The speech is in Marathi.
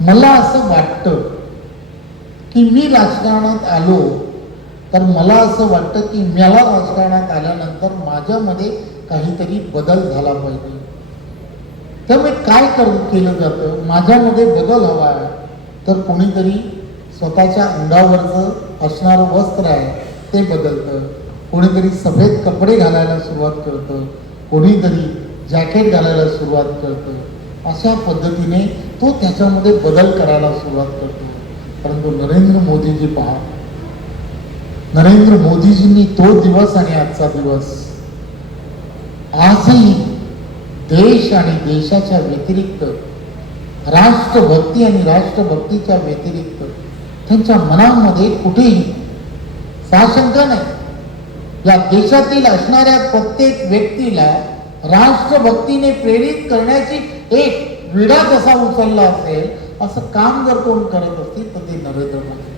मला असं वाटतं की मी राजकारणात आलो तर मला असं वाटतं की मला राजकारणात आल्यानंतर माझ्यामध्ये काहीतरी बदल झाला पाहिजे. त्यामुळे काय कर केलं जातं? माझ्यामध्ये बदल हवा आहे. तर कोणीतरी स्वतःच्या अंगावरचं असणारं वस्त्र आहे ते बदलतं. कोणीतरी सफेद कपडे घालायला सुरुवात करतं. कोणीतरी जॅकेट घालायला सुरुवात करतं. अशा पद्धतीने तो त्याच्यामध्ये बदल करायला सुरुवात करतो. परंतु नरेंद्र मोदीजी पहा. नरेंद्र मोदीजींनी तो दिवस आणि आजचा दिवस आजही देश आणि देशाच्या व्यतिरिक्त राष्ट्रभक्ती आणि राष्ट्रभक्तीच्या व्यतिरिक्त त्यांच्या मनामध्ये कुठेही साशंका नाही. या देशातील असणाऱ्या प्रत्येक व्यक्तीला राष्ट्रभक्तीने प्रेरित करण्याची एक विडा कसा उचलला असेल असं काम जर कोण करत असतील तर ते नरेंद्र मोदी.